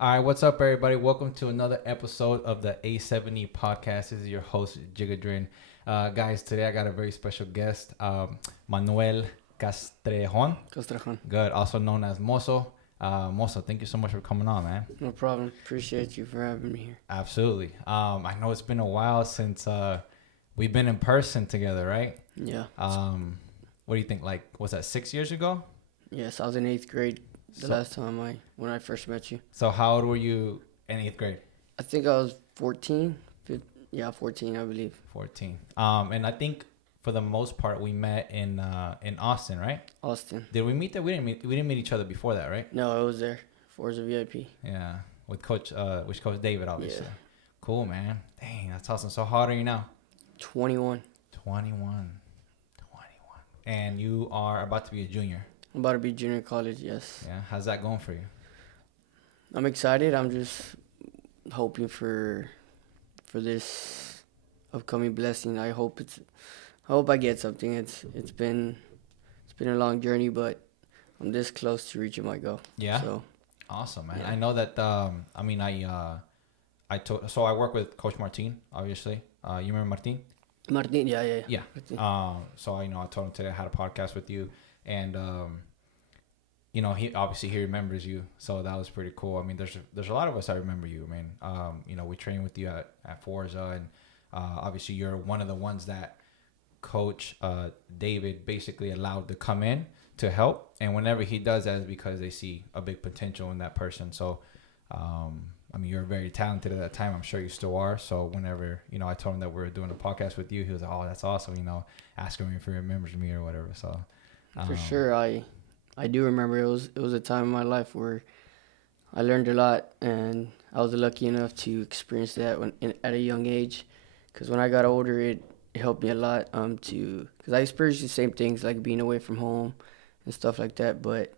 All right, what's up, everybody? Welcome to another episode of the A7E Podcast. This is your host, Jigadrin. Guys, today I got a very special guest, Manuel Castrejon. Castrejon. Good, also known as Mosso. Mosso, thank you so much for coming on, man. No problem. Appreciate you for having me here. Absolutely. I know it's been a while since we've been in person together, right? Yeah. What do you think? Like, was that 6 years ago? Yes, I was in 8th grade last time when I first met you. So how old were you in 8th grade? I think I was 14. 14, I believe. 14. And I think for the most part we met in Austin, right? Austin. Did we meet there? We didn't meet each other before that, right? No, I was there. Forza VIP. Yeah, with Coach David, obviously. Yeah. Cool, man. Dang, that's awesome. So how old are you now? 21. 21. And you are about to be a junior. I'm about to be junior college, yes. Yeah, how's that going for you? I'm excited. I'm just hoping for this upcoming blessing. I hope I get something. It's been a long journey, but I'm this close to reaching my goal. Yeah. So awesome, man. Yeah. I know that. So I work with Coach Martin, obviously. You remember Martin? Martin, yeah. Yeah. Martin. So I told him today I had a podcast with you, and he remembers you, so that was pretty cool. I mean, there's a lot of us that remember you. I mean, we trained with you at Forza, and obviously you're one of the ones that Coach David basically allowed to come in to help, and whenever he does that is because they see a big potential in that person. So I mean, you're very talented at that time. I'm sure you still are. So whenever, I told him that we were doing a podcast with you, he was like, oh, that's awesome, asking me if he remembers me or whatever. So For sure, I do remember it was a time in my life where I learned a lot, and I was lucky enough to experience that at a young age. Because when I got older, it helped me a lot because I experienced the same things like being away from home and stuff like that. But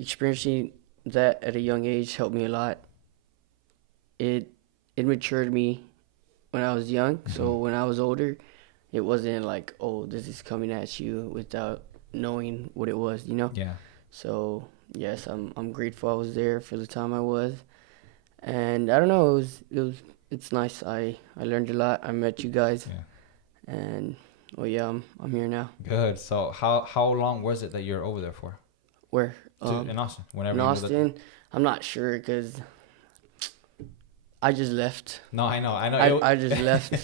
experiencing that at a young age helped me a lot. It matured me when I was young. Mm-hmm. So when I was older, it wasn't like, oh, this is coming at you without knowing what it was, Yeah. So yes, I'm grateful I was there for the time I was, and I don't know, it's nice. I learned a lot. I met you guys, and I'm here now. Good. So how long was it that you were over there for? Where? In Austin. Whenever in Austin, I'm not sure because I just left. No, I know. I just left.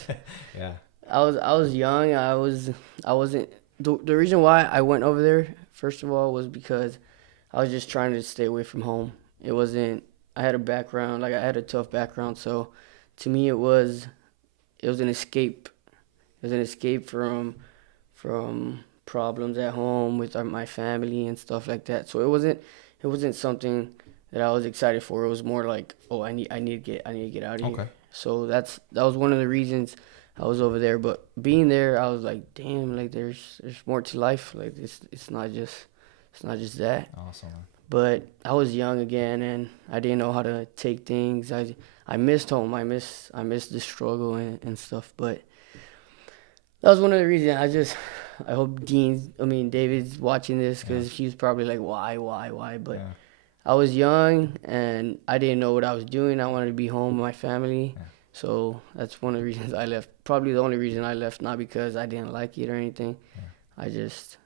Yeah. I was young. I wasn't. The reason why I went over there, first of all, was because I was just trying to stay away from home. It wasn't. I had a background, I had a tough background, so to me it was an escape. It was an escape from problems at home with my family and stuff like that. So it wasn't something that I was excited for. It was more like, oh, I need to get out of here. Okay. So that was one of the reasons I was over there. But being there, I was like, damn, like there's more to life. Like it's not just that. Awesome. Man. But I was young again, and I didn't know how to take things. I missed home. I missed the struggle and stuff. But that was one of the reasons. I hope David's watching this, because he was probably like, why? But yeah. I was young, and I didn't know what I was doing. I wanted to be home with my family. Yeah. So that's one of the reasons I left. Probably the only reason I left, not because I didn't like it or anything. Yeah. I just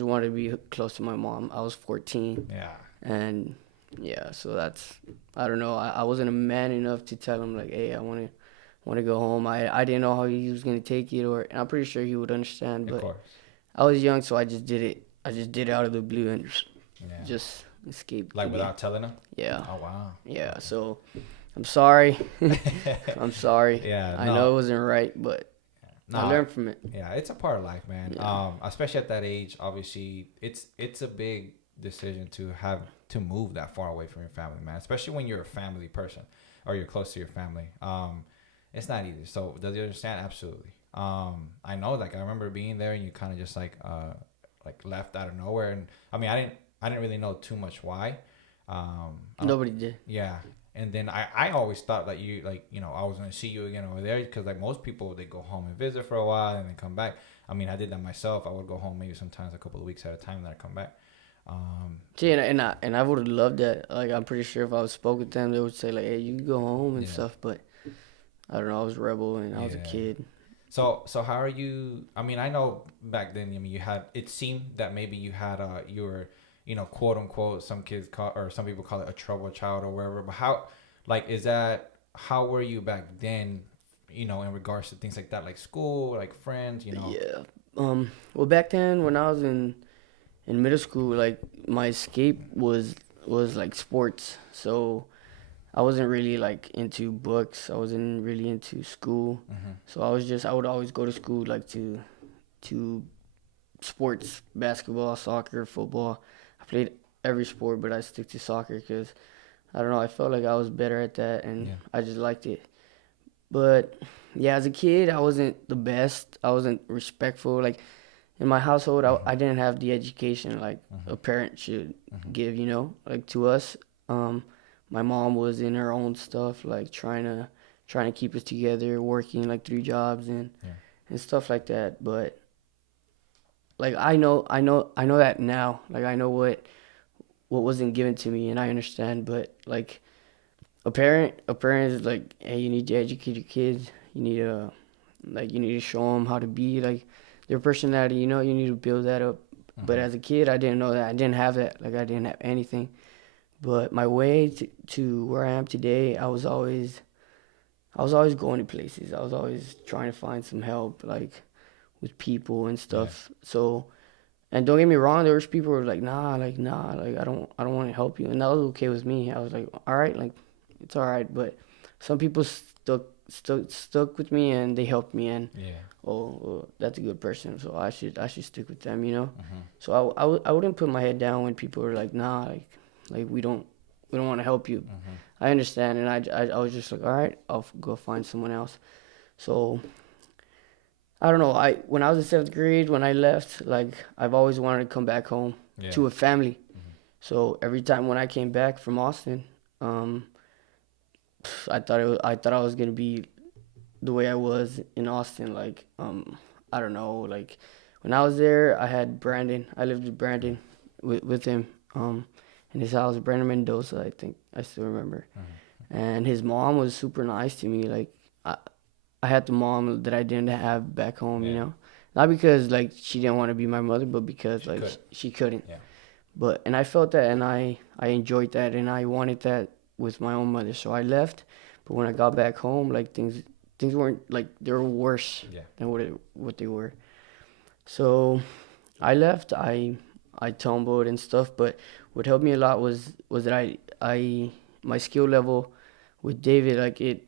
wanted to be close to my mom. I was 14. Yeah. And yeah, so I don't know. I wasn't a man enough to tell him like, hey, I want to go home. I didn't know how he was going to take it, and I'm pretty sure he would understand. But of course. I was young, so I just did it. I just did it out of the blue and just escaped. Like without telling him? Yeah. Oh, wow. Yeah, so I'm sorry. I'm sorry. Yeah, I know it wasn't right, but I learned from it. Yeah, it's a part of life, man. Yeah. Especially at that age, obviously, it's a big decision to have to move that far away from your family, man. Especially when you're a family person or you're close to your family. It's not easy. So does you understand? Absolutely. I know, like I remember being there, and you kind of just like left out of nowhere, and I mean I didn't really know too much why. Nobody did. Yeah. And then I always thought that I was going to see you again over there, because like most people, they go home and visit for a while and then come back. I mean, I did that myself. I would go home maybe sometimes a couple of weeks at a time, then I'd come back. See, and I would have loved that. Like, I'm pretty sure if I was spoke with them, they would say like, "Hey, you can go home and Yeah. stuff." But I don't know. I was a rebel and I was a Yeah. kid. So how are you? I mean, I know back then. I mean, you had. It seemed that maybe you had you were, quote unquote, some kids call or some people call it a trouble child or whatever. But how, like, is that? How were you back then? In regards to things like that, like school, like friends. Yeah. Well, back then when I was in middle school, like my escape was like sports. So I wasn't really like into books. I wasn't really into school. Mm-hmm. So I would always go to school like to sports, basketball, soccer, football. I played every sport, but I stick to soccer because I don't know. I felt like I was better at that, and Yeah. I just liked it. But yeah, as a kid, I wasn't the best. I wasn't respectful. Like in my household, Mm-hmm. I didn't have the education like Mm-hmm. a parent should Mm-hmm. give. Like to us. My mom was in her own stuff, like trying to keep us together, working like 3 jobs Yeah. and stuff like that. But like I know that now. Like I know what wasn't given to me, and I understand. But like a parent is like, hey, you need to educate your kids. You need to show them how to be like their personality. You need to build that up. But Mm-hmm. as a kid, I didn't know that. I didn't have that. Like I didn't have anything. But my way to where I am today, I was always going to places. I was always trying to find some help, like with people and Yeah. stuff. So, and don't get me wrong, there was people who were like, nah, like I don't want to help you, and that was okay with me. I was like, all right, like it's all right. But some people stuck with me, and they helped me, and Yeah. oh, well, that's a good person, so I should stick with them. Mm-hmm. So I wouldn't put my head down when people were like, nah, like we don't want to help you. Mm-hmm. I understand, and I was just like, all right, I'll go find someone else. So I don't know. When I was in 7th grade, when I left, like I've always wanted to come back home Yeah. to a family. Mm-hmm. So every time when I came back from Austin, I thought I was gonna be the way I was in Austin. Like I don't know. Like when I was there, I had Brandon. I lived with Brandon with him. In his house, Brandon Mendoza. I think I still remember. Mm-hmm. And his mom was super nice to me. Like I, I had the mom that I didn't have back home. Yeah. Not because like she didn't want to be my mother, but because like could. she couldn't. Yeah. And I felt that, and I enjoyed that, and I wanted that with my own mother. So I left, but when I got back home, like things weren't like they were worse Yeah. than what they were. So I left. I tumbled and stuff, but what helped me a lot was that I my skill level with David, like it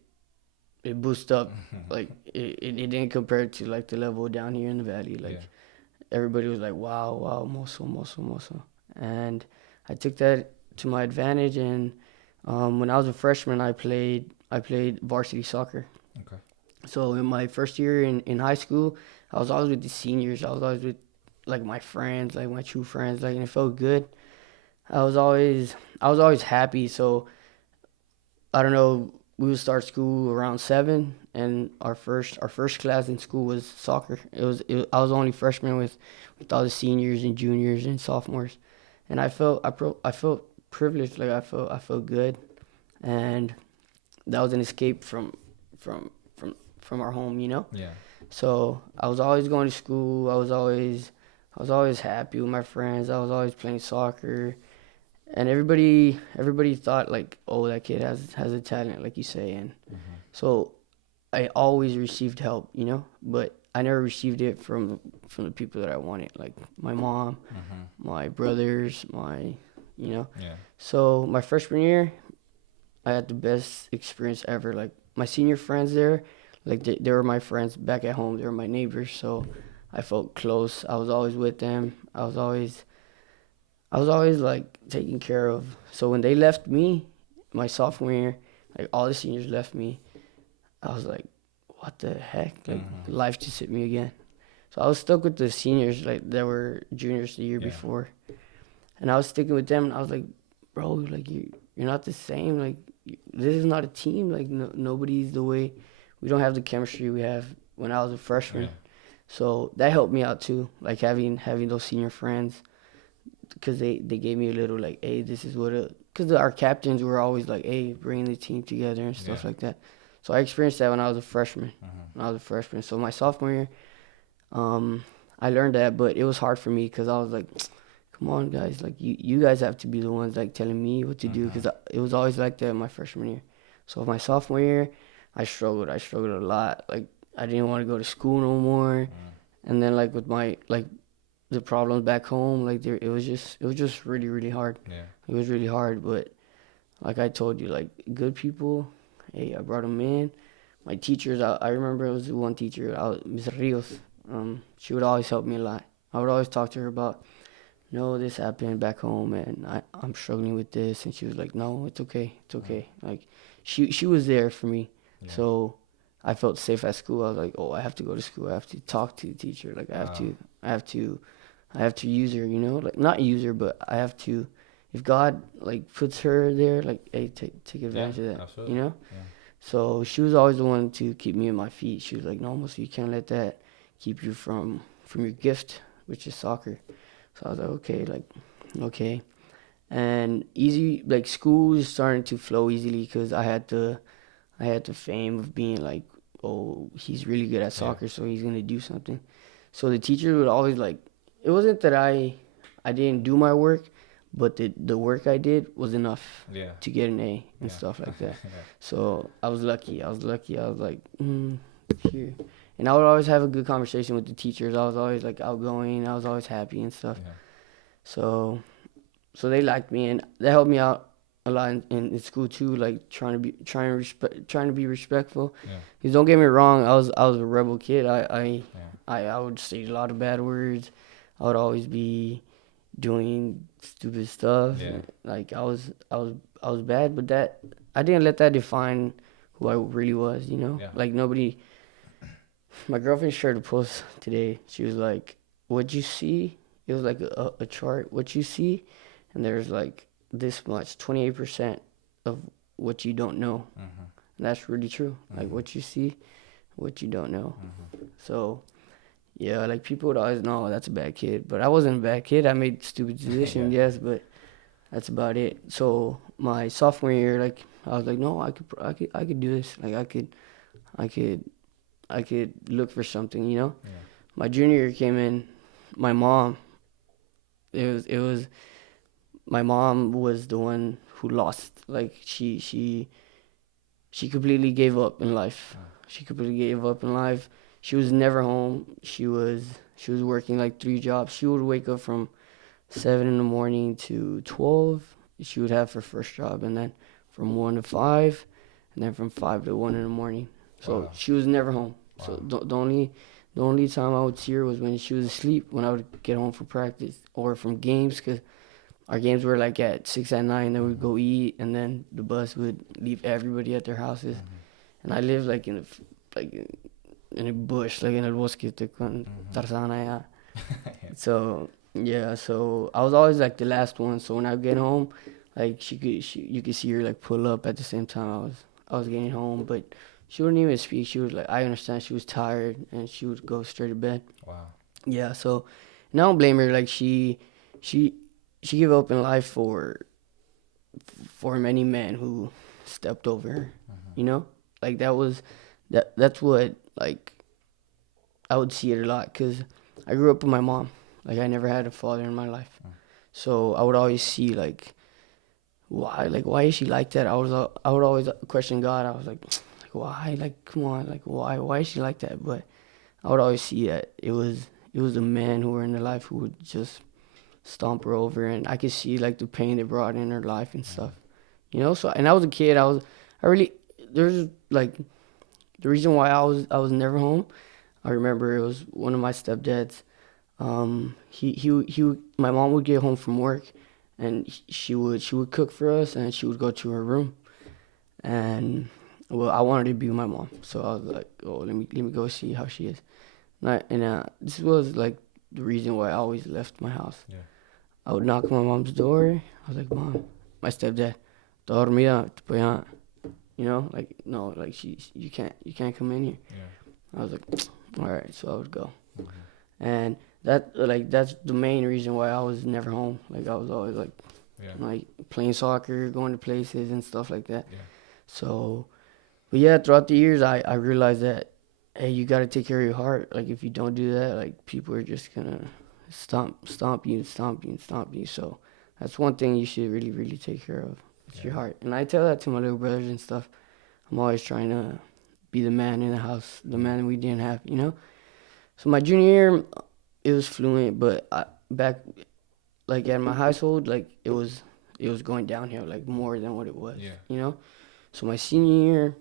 boosted up. Like it didn't compare to like the level down here in the valley. Like Yeah. everybody was like, wow, Mosso. And I took that to my advantage. And when I was a freshman, I played varsity soccer. Okay. So in my first year in high school, I was always with the seniors. I was always with like my friends, like my true friends, like, and it felt good. I was always happy. So I don't know. We would start school around 7, and our first class in school was soccer. I was only freshman with all the seniors and juniors and sophomores, and I felt privileged. Like I felt good, and that was an escape from from our home. Yeah. So I was always going to school. I was always happy with my friends. I was always playing soccer, and everybody thought like, oh, that kid has a talent, like you say. And Mm-hmm. so I always received help, but I never received it from the people that I wanted, like my mom, Mm-hmm. my brothers, my. Yeah. So my freshman year, I had the best experience ever. Like my senior friends there, like they were my friends back at home. They were my neighbors, so I felt close. I was always with them. I was always like taken care of. So when they left me, my sophomore year, like all the seniors left me, I was like, what the heck? Like Mm-hmm. life just hit me again. So I was stuck with the seniors, like that were juniors the year Yeah. before, and I was sticking with them. And I was like, bro, like you're not the same. Like this is not a team. Like nobody's the way. We don't have the chemistry we have when I was a freshman. Yeah. So that helped me out too. Like having those senior friends, because they gave me a little like, hey, this is what because our captains were always like, hey, bring the team together and stuff like that. So I experienced that when I was a freshman. So my sophomore year, I learned that, but it was hard for me because I was like, come on, guys, like you guys have to be the ones like telling me what to do, because it was always like that in my freshman year. So my sophomore year, I struggled a lot. Like I didn't want to go to school no more, and then like with my like the problems back home, like it was just really, really hard. It was really hard, but like I told you, like good people, hey, I brought them in. My teachers, I remember it was one teacher, Ms. Rios. She would always help me a lot. I would always talk to her about, no, this happened back home, and I'm struggling with this, and she was like, no, it's okay. Like she was there for me. So I felt safe at school. I was like, oh, I have to go to school. I have to talk to the teacher. Like I have to use her, like not use her, but I have to, if God like puts her there, like, hey, take advantage of that, absolutely. So she was always the one to keep me on my feet. She was like, no, Mosso, you can't let that keep you from your gift, which is soccer. So I was like, okay. And easy, like school is starting to flow easily because I had the fame of being like, oh, he's really good at soccer, so he's gonna do something. So the teacher would always like, it wasn't that I didn't do my work, but the work I did was enough to get an A and stuff like that. So I was lucky. I was like, here. And I would always have a good conversation with the teachers. I was always like outgoing. I was always happy and stuff. So they liked me, and that helped me out a lot in school too. Like trying to be respectful. Because don't get me wrong, I was a rebel kid. I would say a lot of bad words. I would always be doing stupid stuff. Like I was bad, but that I didn't let that define who I really was. Like nobody. My girlfriend shared a post today. She was like, "What you see?" It was like a chart. What you see, and there's like this much, 28% of what you don't know. And that's really true. Like what you see, what you don't know. So. Yeah, like people would always know, that's a bad kid, but I wasn't a bad kid. I made stupid decisions, yes, but that's about it. So my sophomore year, like I was like, no, I could do this. Like I could look for something. My junior year came in, my mom. It was my mom was the one who lost. Like she completely gave up in life. She was never home. She was working like 3 jobs. She would wake up from 7 in the morning to 12. She would have her first job, and then from 1 to 5, and then from 5 to 1 in the morning. So she was never home. So the only time I would see her was when she was asleep, when I would get home from practice or from games, because our games were like at 6 at night, and then we'd go eat, and then the bus would leave everybody at their houses. And I lived like in a bush, like in el bosque, con Tarzan allá. So I was always like the last one. So when I get home, like you could see her like pull up at the same time I was getting home, but she wouldn't even speak. She was like, I understand she was tired, and she would go straight to bed. Wow. Yeah, so and I don't blame her. Like she gave up in life for many men who stepped over her. Like that's what, like, I would see it a lot, because I grew up with my mom. Like I never had a father in my life. So I would always see like why is she like that? I would always question God. I was like why? Like come on, like why is she like that? But I would always see that it was the men who were in her life who would just stomp her over, and I could see like the pain they brought in her life and stuff. So, and I was a kid. There's like the reason why I was never home. I remember it was one of my stepdads. My mom would get home from work, and she would cook for us, and she would go to her room. And well, I wanted to be with my mom, so I was like, oh, let me go see how she is. And this was like the reason why I always left my house. I would knock on my mom's door. I was like, Mom, my stepdad, "Está dormida, te puedo llamar?" Like no, like you can't come in here. I was like, all right, so I would go. And that's the main reason why I was never home. Like I was always like playing soccer, going to places and stuff like that. Yeah. So, but yeah, throughout the years, I realized that, hey, you got to take care of your heart. Like if you don't do that, like people are just gonna stomp you. So that's one thing you should really, really take care of. It's your heart. And I tell that to my little brothers and stuff. I'm always trying to be the man in the house, the man that we didn't have, you know? So my junior year, it was fluent, but back, like at my household, like it was going downhill, like more than what it was, you know? So my senior year,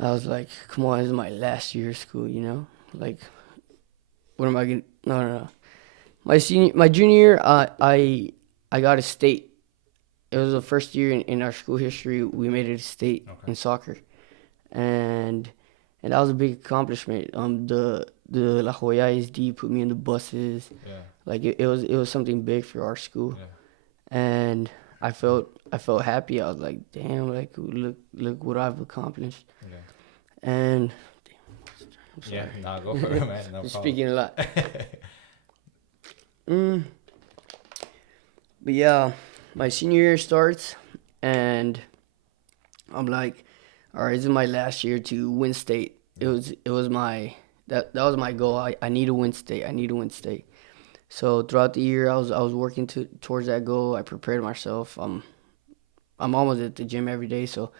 I was like, come on, this is my last year of school, you know? Like, what am I going to, no. My junior year, I got a state. It was the first year in our school history we made it a state in soccer, and that was a big accomplishment. The La Jolla ISD put me in the buses. Yeah. Like it was something big for our school, and I felt happy. I was like, damn, like look what I've accomplished. Yeah. And I'm sorry. Yeah, go for it, man. No I'm speaking a lot. But yeah, my senior year starts, and I'm like, all right, this is my last year to win state. It was my that was my goal. I need to win state. So throughout the year, I was working towards that goal. I prepared myself. I'm almost at the gym every day, so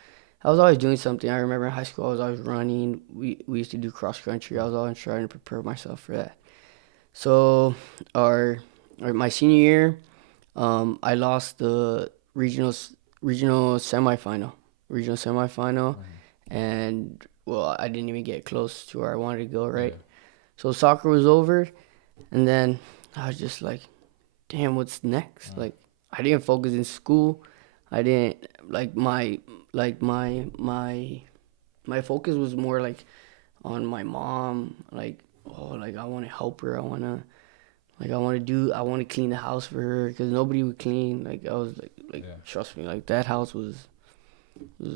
I was always doing something. I remember in high school, I was always running. We used to do cross country. I was always trying to prepare myself for that. So my senior year, I lost the regional semifinal, and well, I didn't even get close to where I wanted to go, right? Yeah. So soccer was over, and then I was just like, damn, what's next? Like, I didn't focus in school. I didn't my focus was more like on my mom. Like, I want to help her. I want to clean the house for her because nobody would clean. Like I was trust me, like that house was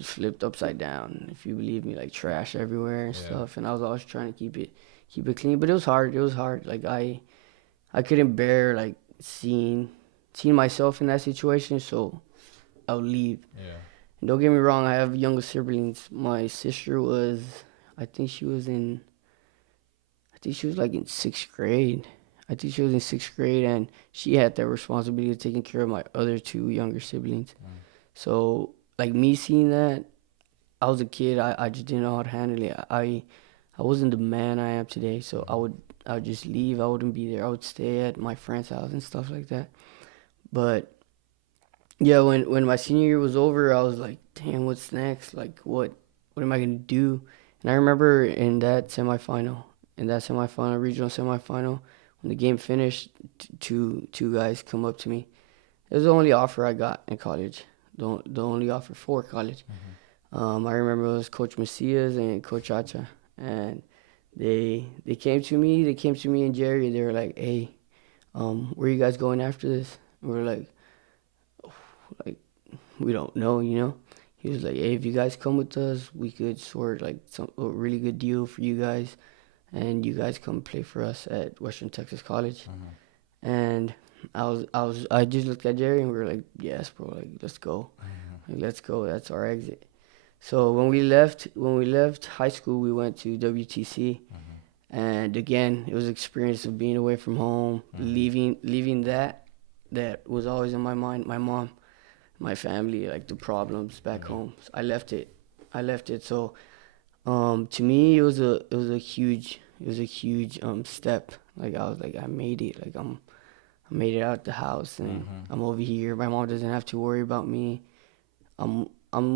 flipped upside down. If you believe me, like trash everywhere and stuff. And I was always trying to keep it clean, but it was hard. Like I couldn't bear like seeing myself in that situation, so I would leave. Yeah. And don't get me wrong, I have younger siblings. My sister was, I think she was like in 6th grade. And she had that responsibility of taking care of my other 2 younger siblings. So, like me seeing that, I was a kid. I just didn't know how to handle it. I wasn't the man I am today. So I would just leave. I wouldn't be there. I would stay at my friend's house and stuff like that. But yeah, when my senior year was over, I was like, damn, what's next? Like, what am I gonna do? And I remember in that semifinal, regional semifinal, when the game finished, two guys come up to me. It was the only offer I got in college. The only offer for college. I remember it was Coach Macias and Coach Acha, and they came to me. They came to me and Jerry. They were like, "Hey, where are you guys going after this?" And we're like, we don't know, you know. He was like, "Hey, if you guys come with us, we could sort like a really good deal for you guys, and you guys come play for us at Western Texas College." And I just looked at Jerry and we were like, "Yes, bro, like let's go, like, let's go. That's our exit." So when we left high school, we went to WTC, and again, it was an experience of being away from home, leaving that was always in my mind, my mom, my family, like the problems back home. So I left it. So to me, it was a huge step. Like I was like, I made it. Like I made it out the house, and I'm over here. My mom doesn't have to worry about me. I'm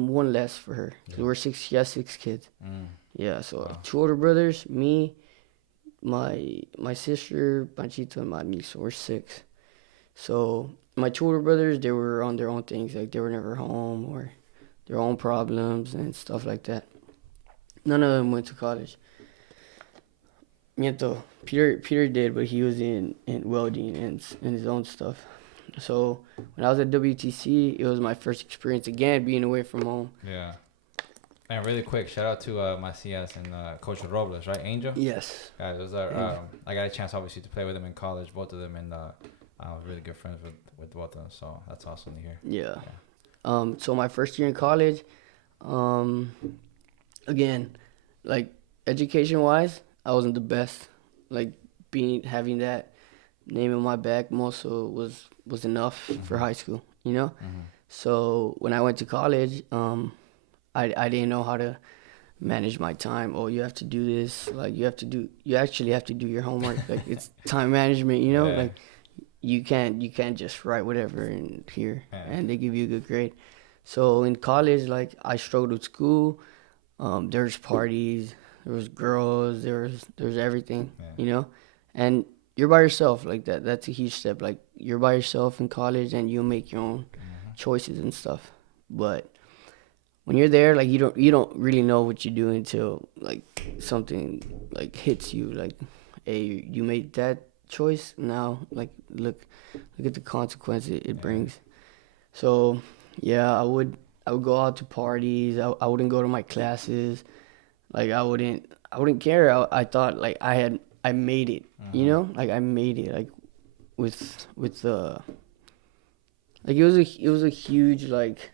one less for her. So we're 6. She has 6 kids. Yeah. So 2 older brothers, me, my sister, Panchito, and Mami. So we're 6. So my 2 older brothers, they were on their own things. Like they were never home or their own problems and stuff like that. None of them went to college. Miento, Peter did, but he was in welding and his own stuff. So when I was at WTC, it was my first experience again being away from home. Yeah. And really quick, shout out to Macias and Coach Robles, right? Angel? Yes. Yeah, those are. I got a chance, obviously, to play with them in college, both of them, and I was really good friends with both of them. So that's awesome to hear. Yeah. So my first year in college, again, like education-wise, I wasn't the best. Like having that name on my back, Mosso was enough for high school, you know. So when I went to college, I didn't know how to manage my time. Oh, you have to do this. Like you actually have to do your homework. Like it's time management, you know. Yeah. Like you can't just write whatever in here and they give you a good grade. So in college, like I struggled with school. There's parties, there was girls, there's everything, you know, and you're by yourself. Like that's a huge step. Like you're by yourself in college and you'll make your own choices and stuff. But when you're there, like you don't really know what you're doing until like something like hits you. Like, hey, you made that choice. Now, like look at the consequences it brings. So yeah, I would go out to parties. I wouldn't go to my classes. Like I wouldn't care. I thought like I made it. You know, like I made it. Like with the like it was a huge like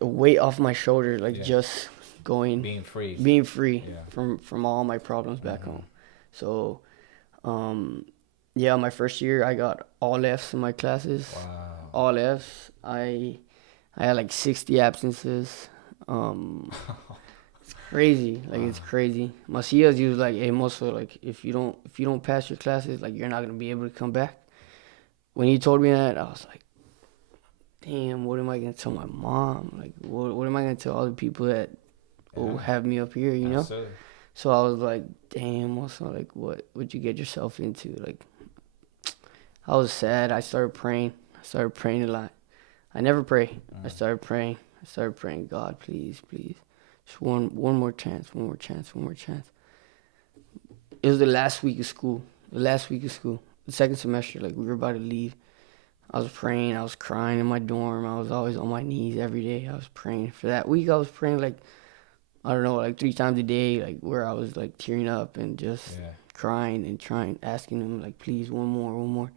a weight off my shoulder. Like just being free from all my problems back home. So yeah, my first year I got all F's in my classes. Wow. All F's. I had like 60 absences. It's crazy. Like it's crazy. Macias, he was like, "Hey, Mosso, like if you don't pass your classes, like you're not gonna be able to come back." When he told me that, I was like, "Damn, what am I gonna tell my mom? Like, what am I gonna tell all the people that will have me up here? You know?" Absolutely. So I was like, "Damn, Mosso, like what'd you get yourself into?" Like, I was sad. I started praying a lot. I never pray. I started praying, God, please, just one more chance. It was the last week of school. The second semester, like we were about to leave. I was praying. I was crying in my dorm. I was always on my knees every day. I was praying. For that week, I was praying like, I don't know, like 3 times a day, like where I was like tearing up and just crying and asking him like, please, one more.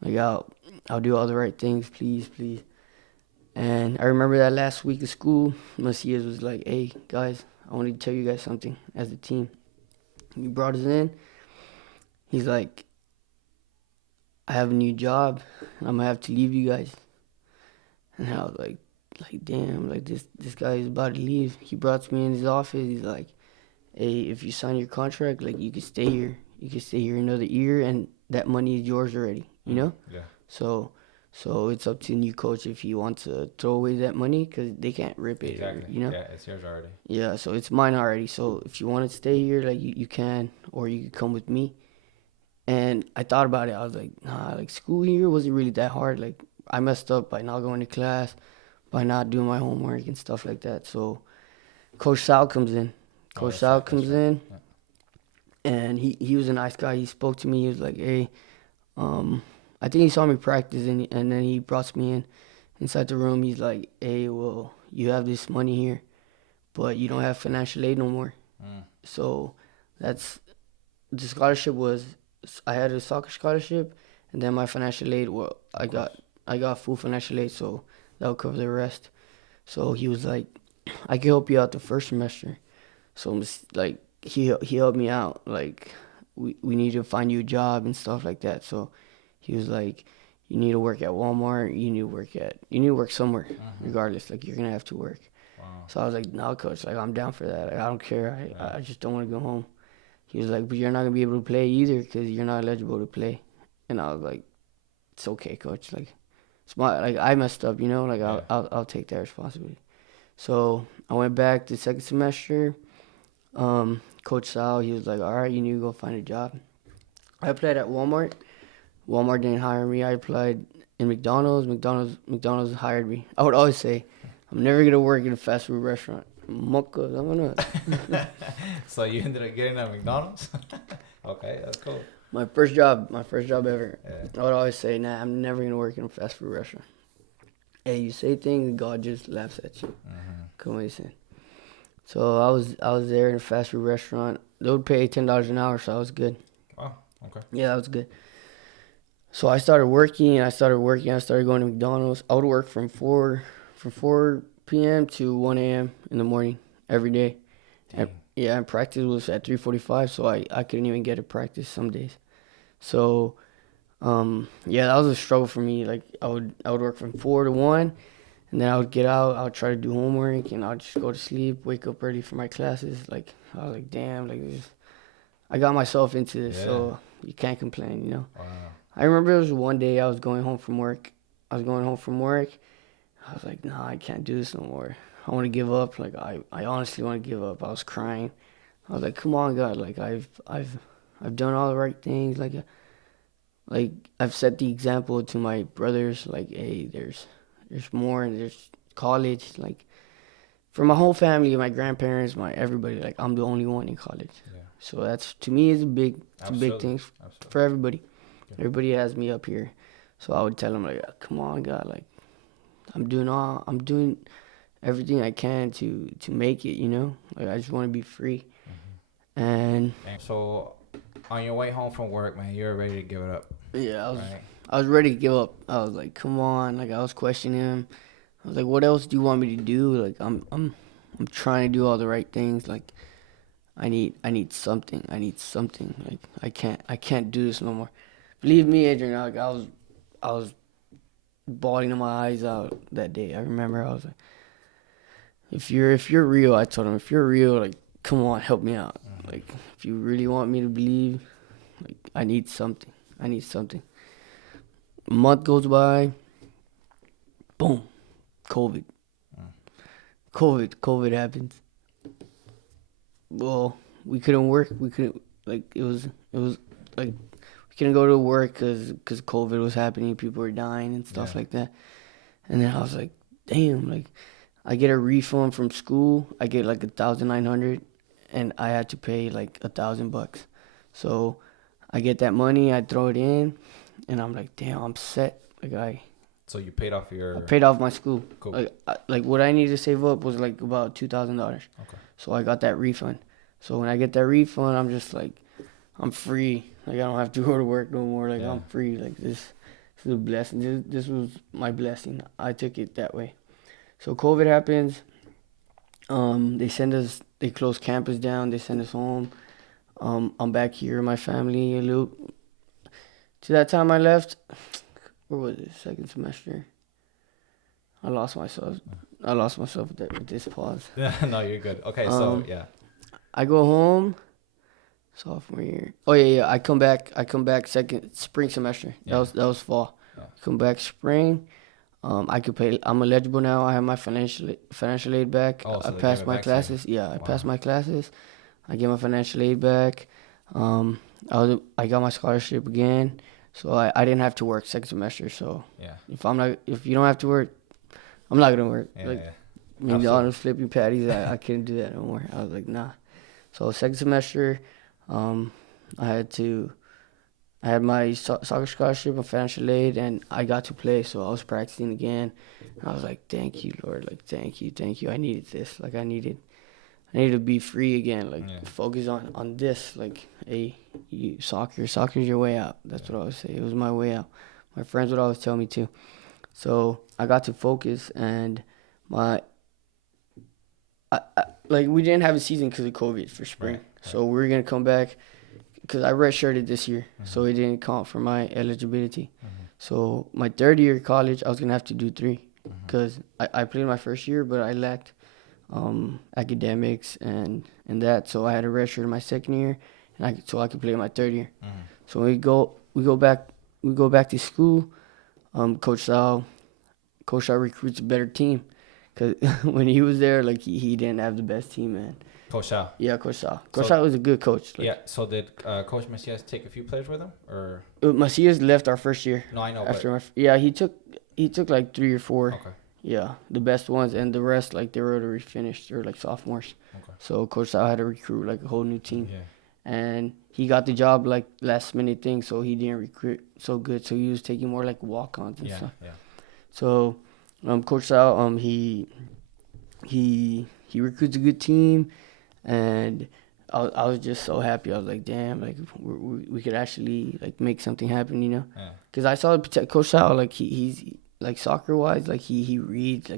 Like I'll do all the right things, please. And I remember that last week of school, Macias was like, "Hey guys, I want to tell you guys something as a team." He brought us in. He's like, "I have a new job. I'm gonna have to leave you guys." And I was like damn, like this guy is about to leave. He brought me in his office. He's like, "Hey, if you sign your contract, like you can stay here. You can stay here another year, and that money is yours already. You know?" Yeah. So it's up to the new coach if he wants to throw away that money because they can't rip it. Exactly. You know? Yeah, it's yours already. Yeah, so it's mine already. So if you want to stay here, like you can, or you could come with me. And I thought about it. I was like, nah, like school here wasn't really that hard. Like I messed up by not going to class, by not doing my homework and stuff like that. So Coach Sal comes in. And he was a nice guy. He spoke to me. He was like, "Hey, I think he saw me practice, and then he brought me inside the room. He's like, "Hey, well, you have this money here, but you don't have financial aid no more." So that's the scholarship was, I had a soccer scholarship, and then my financial aid. Well, I got full financial aid, so that would cover the rest. So he was like, "I can help you out the first semester." So like he helped me out. Like we need to find you a job and stuff like that. So he was like, "You need to work at Walmart. You need to work somewhere, regardless. Like you're gonna have to work." Wow. So I was like, "No, coach. Like I'm down for that. Like, I don't care. I just don't want to go home." He was like, "But you're not gonna be able to play either because you're not eligible to play." And I was like, "It's okay, coach. Like it's like I messed up, you know. Like I'll take that responsibility." So I went back the second semester. Coach Sal, he was like, "All right, you need to go find a job." I applied at Walmart. Walmart didn't hire me. I applied in McDonald's. McDonald's hired me. I would always say, "I'm never gonna work in a fast food restaurant." Mocos, I'm gonna. So you ended up getting at McDonald's? Okay, that's cool. My first job ever. Yeah. I would always say, "Nah, I'm never gonna work in a fast food restaurant." Hey, you say things, and God just laughs at you. Mm-hmm. Come on, listen. So I was there in a fast food restaurant. They would pay $10 an hour, so that was good. Oh, okay. Yeah, that was good. So I started working. I started going to McDonald's. I would work from 4 p.m. to 1 a.m. in the morning every day. And, yeah, and practice was at 3:45, so I couldn't even get to practice some days. So yeah, that was a struggle for me. Like I would work from 4 to 1, and then I would get out. I would try to do homework, and I'd just go to sleep. Wake up early for my classes. Like I was like, damn, like I got myself into this, so you can't complain, you know. Wow. I remember it was one day I was going home from work. I was like, nah, I can't do this no more. I want to give up. Like I honestly want to give up. I was crying. I was like, come on, God. Like I've done all the right things. Like I've set the example to my brothers. Like, hey, there's more, and there's college. Like for my whole family, my grandparents, my everybody. Like I'm the only one in college. Yeah. So that's, to me, is a big thing for everybody. Yeah. Everybody has me up here. So I would tell them, like, come on, God, like I'm doing everything I can to make it, you know? Like I just want to be free. Mm-hmm. And so on your way home from work, man, you were ready to give it up. Yeah, I was ready to give up. I was like, come on, like I was questioning him. I was like, what else do you want me to do? Like I'm trying to do all the right things. Like I need something. Like I can't do this no more. Believe me, Adrian, like I was bawling my eyes out that day. I remember I was like, if you're real, I told him, if you're real, like come on, help me out. Mm-hmm. Like if you really want me to believe, like I need something. A month goes by. Boom. COVID happens. Well, we couldn't work. We couldn't, like, it was like we couldn't go to work because COVID was happening. People were dying and stuff like that. And then I was like, damn, like I get a refund from school. I get like $1,900, and I had to pay like $1,000. So I get that money, I throw it in, and I'm like, damn, I'm set. So you paid off I paid off my school. Cool. Like what I needed to save up was like about $2,000. Okay. So I got that refund. So when I get that refund, I'm just like, I'm free. Like I don't have to go to work no more. Like I'm free. Like this is a blessing. This was my blessing. I took it that way. So COVID happens. They close campus down. They send us home. I'm back here with my family. To that time I left, where was it? Second semester. I lost myself with this pause. Yeah, no, you're good. Okay, so yeah. I go home, sophomore year. Oh yeah. I come back spring semester. Yeah. That was fall. Yeah. Come back spring. I could pay. I'm eligible now. I have my financial aid back. Oh, so I passed my classes. Yeah, I passed my classes. I get my financial aid back. I got my scholarship again, so I didn't have to work second semester. So if you don't have to work, I'm not gonna work. McDonald's flipping patties, I couldn't do that no more. I was like, nah. So second semester, I had my soccer scholarship and financial aid, and I got to play. So I was practicing again. And I was like, thank you, Lord. Like, thank you. I needed this. Like, I needed to be free again. Like, focus on this. Like, hey, soccer's your way out. That's what I would say. It was my way out. My friends would always tell me too. So I got to focus, and we didn't have a season because of COVID for spring. Right. So we were going to come back because I redshirted this year. Mm-hmm. So it didn't count for my eligibility. Mm-hmm. So my third year of college, I was going to have to do 3 because I played my first year, but I lacked academics and that. So I had a redshirt in my second year, and so I could play my third year. Mm-hmm. So we go back to school. Coach Sal recruits a better team. Because when he was there, like, he didn't have the best team, man. Coach Sal? Yeah, Coach Sal. Coach Sal was a good coach. Like, yeah, so did Coach Macias take a few players with him? Or Macias left our first year. No, I know. He took like 3 or 4. Okay. Yeah, the best ones, and the rest, like, they were already finished. They were like sophomores. Okay. So Coach Sal had to recruit like a whole new team. Yeah. And he got the job like last minute thing, so he didn't recruit so good. So he was taking more like walk-ons and stuff. Yeah. So Coach Sal, he recruits a good team, and I was just so happy. I was like, damn, like we could actually like make something happen, you know? Yeah. Because I saw Coach Sal, like he's like soccer wise, like he reads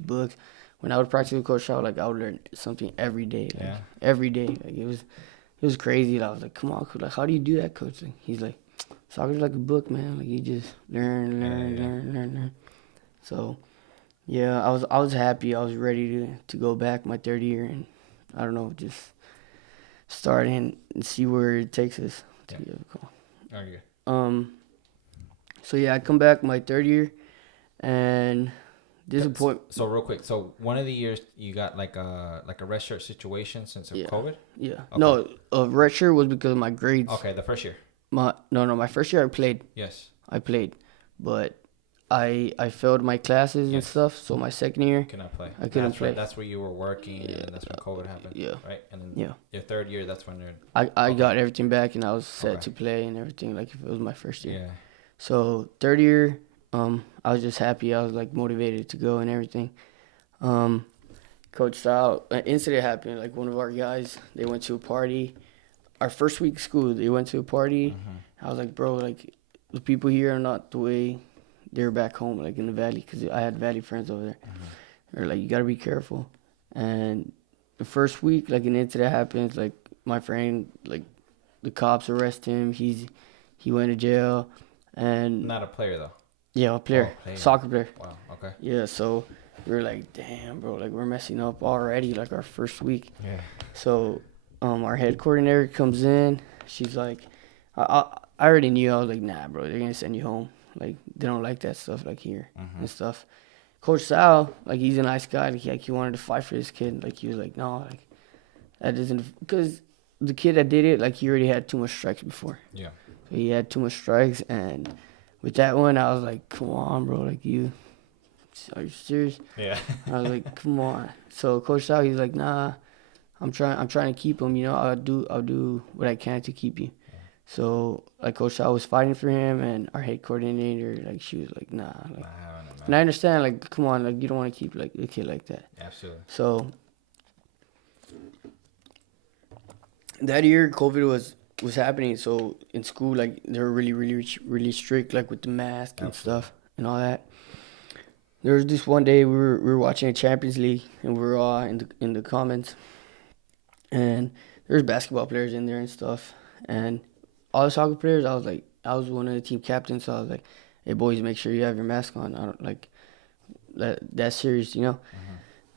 books. When I would practice with Coach Sal, like I would learn something every day, like Yeah. every day. Like it was crazy. I was like, come on, Coach, like how do you do that, Coach? Like, he's like, soccer's like a book, man. Like you just learn. So yeah, I was happy. I was ready to go back my third year, and I don't know, just start and see where it takes us. Yeah. Okay. So yeah, I come back my third year, and disappoint. So real quick, so one of the years you got like a red shirt situation since of COVID. Yeah. Okay. No, red shirt was because of my grades. Okay, the first year. My first year I played. Yes. I played, but I failed my classes and stuff. So my second year, Cannot play. I couldn't play. That's where you were working, and that's when COVID happened. Yeah. Right, and then your third year, that's when I got everything back, and I was set to play and everything. Like if it was my first year. Yeah. So third year, I was just happy. I was like motivated to go and everything. Coach Sal, an incident happened. Like one of our guys, they went to a party. Our first week of school, they went to a party. Mm-hmm. I was like, bro, like the people here are not the way they're back home, like in the valley, because I had valley friends over there. Mm-hmm. They're like, you gotta be careful. And the first week, like an incident happens. Like my friend, like the cops arrest him. He went to jail. And Not a player though. Yeah, a player. Soccer player. Wow. Okay. Yeah, so we were like, damn, bro, like we're messing up already, like our first week. Yeah. So, our head coordinator comes in. She's like, I already knew. I was like, nah, bro, they're gonna send you home. Like they don't like that stuff, like here and stuff. Coach Sal, like he's a nice guy. Like he wanted to fight for his kid. Like he was like, no, like that doesn't, because the kid that did it, like he already had too much strikes before. Yeah. So he had too much strikes, and with that one, I was like, come on, bro, like are you serious? Yeah. I was like, come on. So Coach Sal, he's like, nah, I'm trying to keep him. You know, I'll do what I can to keep you. Yeah. So like Coach Sal was fighting for him, and our head coordinator, like she was like, nah. Like, and I understand, like, come on, like you don't want to keep like a kid like that. Absolutely. So that year, COVID was happening. So in school, like they were really strict, like with the mask and stuff and all that. There was this one day we were watching a Champions League, and we were all in the comments, and there's basketball players in there and stuff, and all the soccer players. I was one of the team captains, so I was like, hey boys, make sure you have your mask on. I don't like that's serious, you know.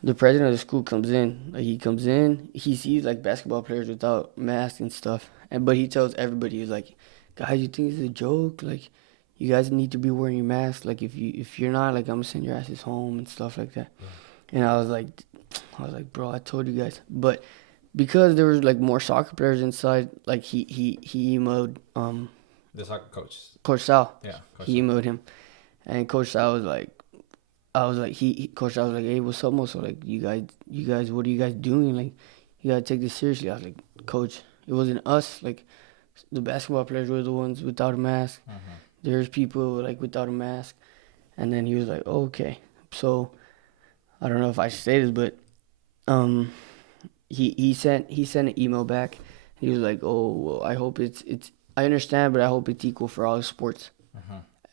The president of the school comes in. Like he comes in, he sees like basketball players without masks and stuff, but he tells everybody, he's like, guys, you think it's a joke? Like, you guys need to be wearing your mask. Like if you're not, like I'm gonna send your asses home and stuff like that. And I was like, bro, I told you guys. But because there was like more soccer players inside, like he emoed the soccer coach. Coach Sal. Yeah. He emoed him, and Coach Sal was like, Coach Sal was like, hey, what's up, Mosso? Like you guys, what are you guys doing? Like you gotta take this seriously. I was like, Coach, it wasn't us. Like the basketball players were the ones without a mask. There's people like without a mask. And then he was like, oh, okay. So I don't know if I should say this, but he sent an email back. He was like, oh, well, I hope it's I understand, but I hope it's equal for all the sports.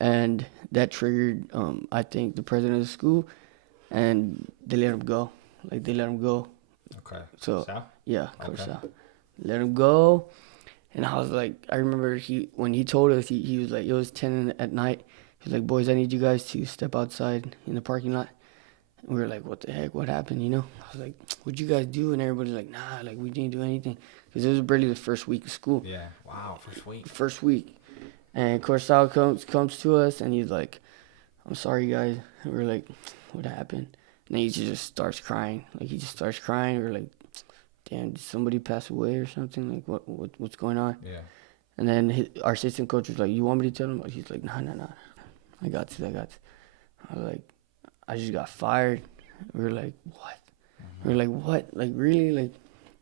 And that triggered I think the president of the school, and they let him go. Like they let him go. Okay. So Sal? Yeah, Coach Sal. Let him go. And I was like, I remember when he told us, he was like, it was 10 at night. He was like, boys, I need you guys to step outside in the parking lot. And we were like, what the heck? What happened, you know? I was like, what'd you guys do? And everybody's like, nah, like, we didn't do anything. Because it was barely the first week of school. Yeah. Wow, first week. First week. And Coach Sal comes to us, and he's like, I'm sorry, guys. And we're like, what happened? And then he just starts crying. Like, he just starts crying. We're like, damn, did somebody pass away or something? Like, what's going on? Yeah. And then our assistant coach was like, you want me to tell him? He's like, no. I got this. I was like, I just got fired. We were like, what? We were like, what? Like, really? Like,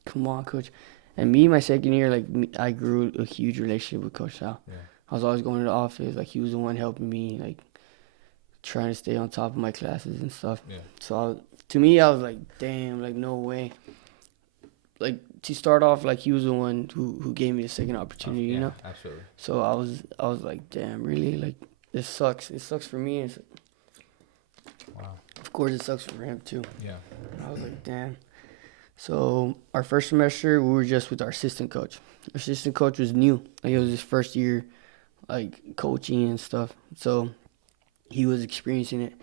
come on, coach. And me, my second year, like, I grew a huge relationship with Coach Sal. Yeah. I was always going to the office. Like, he was the one helping me, like, trying to stay on top of my classes and stuff. Yeah. So to me, I was like, damn, like no way. Like to start off, like he was the one who gave me a second opportunity, you know. Absolutely. So I was like, damn, really? Like this sucks. It sucks for me. Wow. Of course, it sucks for him too. Yeah. And I was like, damn. So our first semester, we were just with our assistant coach. Our assistant coach was new. Like it was his first year, like coaching and stuff. So he was experiencing it.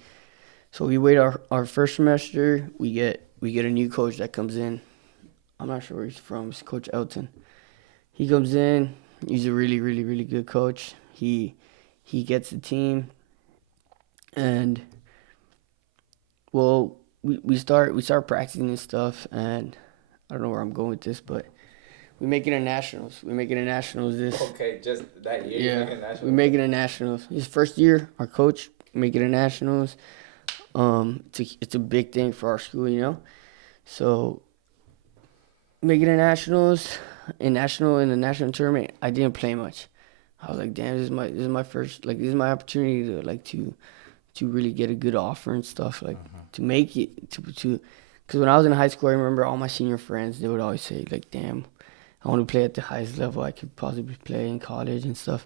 So we wait our first semester. We get a new coach that comes in. I'm not sure where he's from. It's Coach Elton. He comes in. He's a really, really, really good coach. He gets the team, and well, we start practicing and stuff. And I don't know where I'm going with this, but we make it a nationals. This. Okay, just that year. Yeah, we make it a nationals. His first year, our coach make it a nationals. It's a big thing for our school, you know. So make it a nationals. In the national tournament, I didn't play much. I was like, damn, this is my first, like, this is my opportunity to like to really get a good offer and stuff, like to make it to because when I was in high school, I remember all my senior friends, they would always say like, damn, I want to play at the highest level I could possibly play in college and stuff.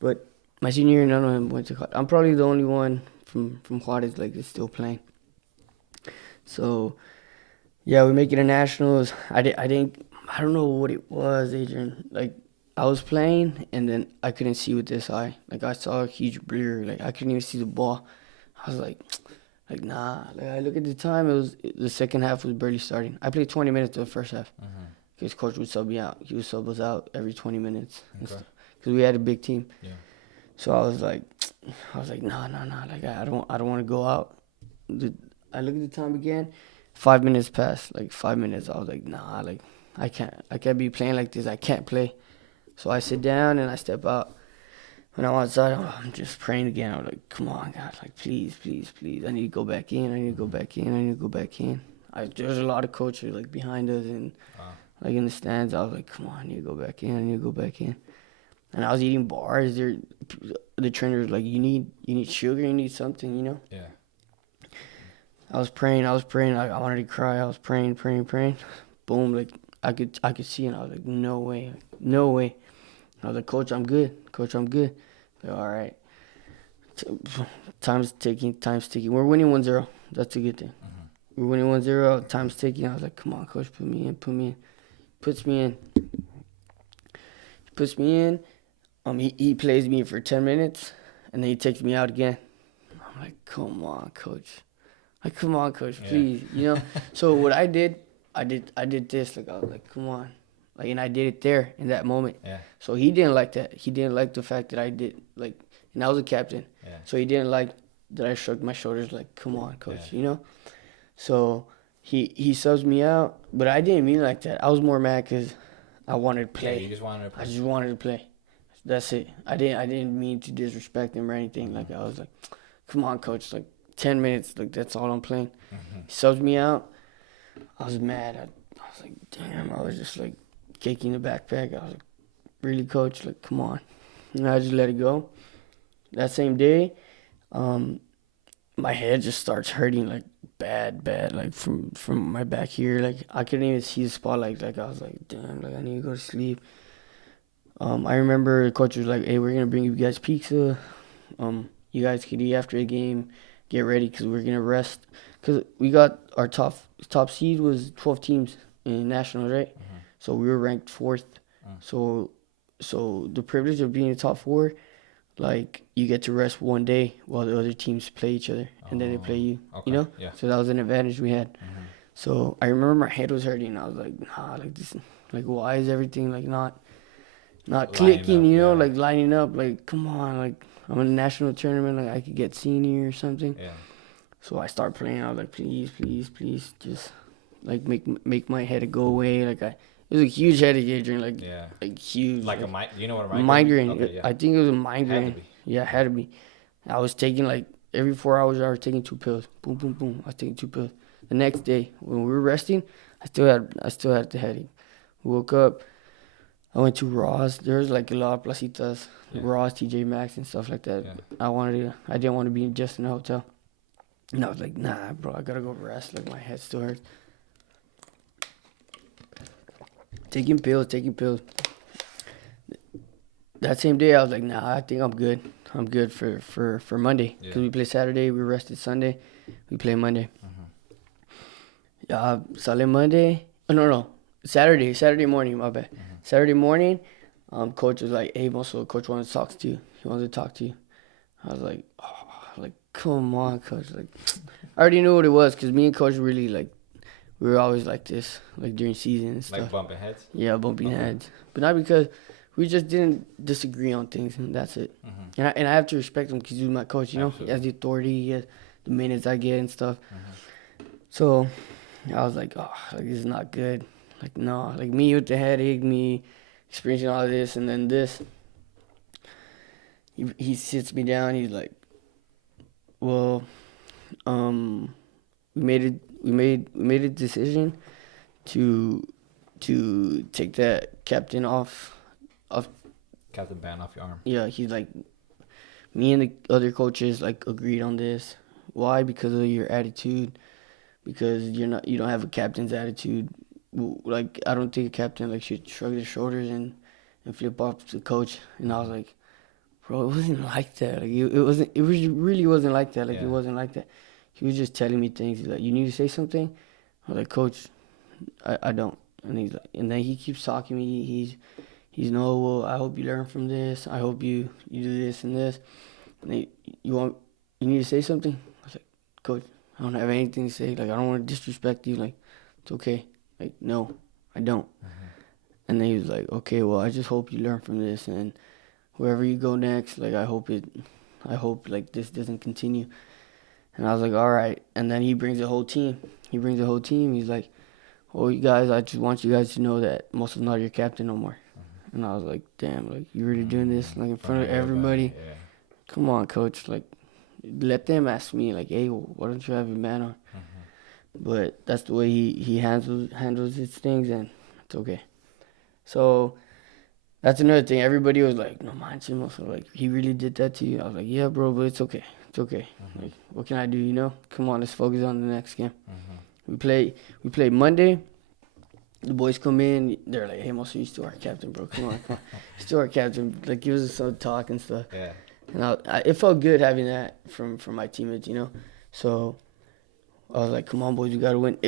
But my senior year, none of them went to college. I'm probably the only one from Juarez like that's still playing. So yeah, we make it a nationals. I don't know what it was, Adrian. Like, I was playing, and then I couldn't see with this eye. Like, I saw a huge blur. Like, I couldn't even see the ball. I was like, nah. Like, I look at the time, the second half was barely starting. I played 20 minutes of the first half. Because coach would sub me out. He would sub us out every 20 minutes. Because we had a big team. Yeah. So I was like, nah. Like, I don't want to go out. I look at the time again. 5 minutes passed. Like, 5 minutes. I was like, nah, like, I can't be playing like this. I can't play. So I sit down and I step out. When I'm outside, I'm just praying again. I'm like, come on, God, like, please. I need to go back in. There's a lot of coaches, like, behind us and, like, in the stands. I was like, come on, I need to go back in. And I was eating bars. The trainer was like, you need sugar, you need something, you know? Yeah. I was praying. I wanted to cry. I was praying. Boom, like, I could see, and I was like, no way. I was like, Coach, I'm good. Like, all right. Time's ticking. We're winning 1-0. That's a good thing. We're winning 1-0. Time's ticking. I was like, come on, Coach, put me in. Puts me in. He plays me for 10 minutes, and then he takes me out again. I'm like, come on, Coach. Please, you know. So what I did this. Like, I was like, come on. Like, and I did it there in that moment. Yeah. So he didn't like that. He didn't like the fact that I did, like, and I was a captain. Yeah. So he didn't like that I shrugged my shoulders like, come on, Coach, you know? So he subs me out, but I didn't mean like that. I was more mad because I wanted to play. Yeah, you just wanted to play. I just wanted to play. That's it. I didn't mean to disrespect him or anything. Like, I was like, come on, Coach, like, 10 minutes, like, that's all I'm playing. He subs me out. I was mad. I was like, damn. I was just, like, kicking the backpack. I was like, really, Coach? Like, come on. And I just let it go. That same day, my head just starts hurting, like, bad, like, from my back here. Like, I couldn't even see the spot. Like I was like, damn, like, I need to go to sleep. I remember the coach was like, hey, we're going to bring you guys pizza. You guys could eat after the game. Get ready because we're going to rest. Because we got our top seed was 12 teams in nationals, right? So we were ranked 4th. So the privilege of being in the top 4, like, you get to rest one day while the other teams play each other. And then they play you, you know? Yeah. So that was an advantage we had. So I remember my head was hurting. I was like, nah, like, this, like, why is everything, like, not clicking, you know, like, lining up. Like, come on, like, I'm in a national tournament, like, I could get senior or something. Yeah. So I start playing. I was like, please, just, like, make my headache go away. Like, it was a huge headache, Adrian. Like, like, huge. Like, you know what a migraine? Okay, I think it was a migraine. It had to be. I was taking, like, every 4 hours, I was taking 2 pills. Boom, boom, boom. I was taking 2 pills. The next day, when we were resting, I still had the headache. Woke up. I went to Ross. There was like a lot of placitas, Yeah. Ross, TJ Maxx, and stuff like that. Yeah. I didn't want to be just in a hotel. And I was like, nah, bro, I gotta go rest. Like, my head still hurts. Taking pills. That same day, I was like, nah, I think I'm good. I'm good for Monday. Because we play Saturday, we rested Sunday. We play Monday. Sale Monday. Oh, no. Saturday morning, my bad. Saturday morning, coach was like, hey, Mosso, coach wants to talk to you. He wants to talk to you. I was like, come on, coach. Like, I already knew what it was because me and coach really, like, we were always like this, like during season and stuff. Like bumping heads? Yeah, bumping heads. But not because we just didn't disagree on things, and that's it. And I have to respect him because he's my coach, you know? Absolutely. He has the authority, he has the minutes I get and stuff. So I was like, like, this is not good. Like, no. Like, me with the headache, me experiencing all of this, and then this. He sits me down, he's like, well, we made a decision to take that captain band off your arm. Yeah, he's like, me and the other coaches like agreed on this. Why? Because of your attitude. Because you don't have a captain's attitude. Like, I don't think a captain like should shrug their shoulders and flip off the coach. And I was like, bro, it wasn't like that. Like, it really wasn't like that. Like, It wasn't like that. He was just telling me things. He's like, you need to say something? I was like, coach, I don't. And he's like, and then he keeps talking to me. He's no, well, I hope you learn from this. I hope you do this and this. And you need to say something? I was like, coach, I don't have anything to say. Like, I don't want to disrespect you. Like, it's okay. Like, no, I don't. And then he was like, okay, well, I just hope you learn from this. And wherever you go next, like, I hope like this doesn't continue. And I was like, all right. And then he brings the whole team. He's like, oh, you guys, I just want you guys to know that Mosso's not your captain no more. And I was like, damn, like, you really doing this, like, in front of everybody? Yeah. Come on, coach. Like, let them ask me, like, hey, why don't you have your man on? But that's the way he handles his things, and it's okay. So that's another thing. Everybody was like, no, manches, Mosso. Like, he really did that to you? I was like, yeah, bro, but it's okay. It's okay. Like, what can I do, you know? Come on, let's focus on the next game. We play Monday. The boys come in. They're like, hey, Mosso, you're still our captain, bro. Come on. You're still our captain. Like, give us some talk and stuff. Yeah. And it felt good having that from my teammates, you know? So I was like, come on, boys, we got to win.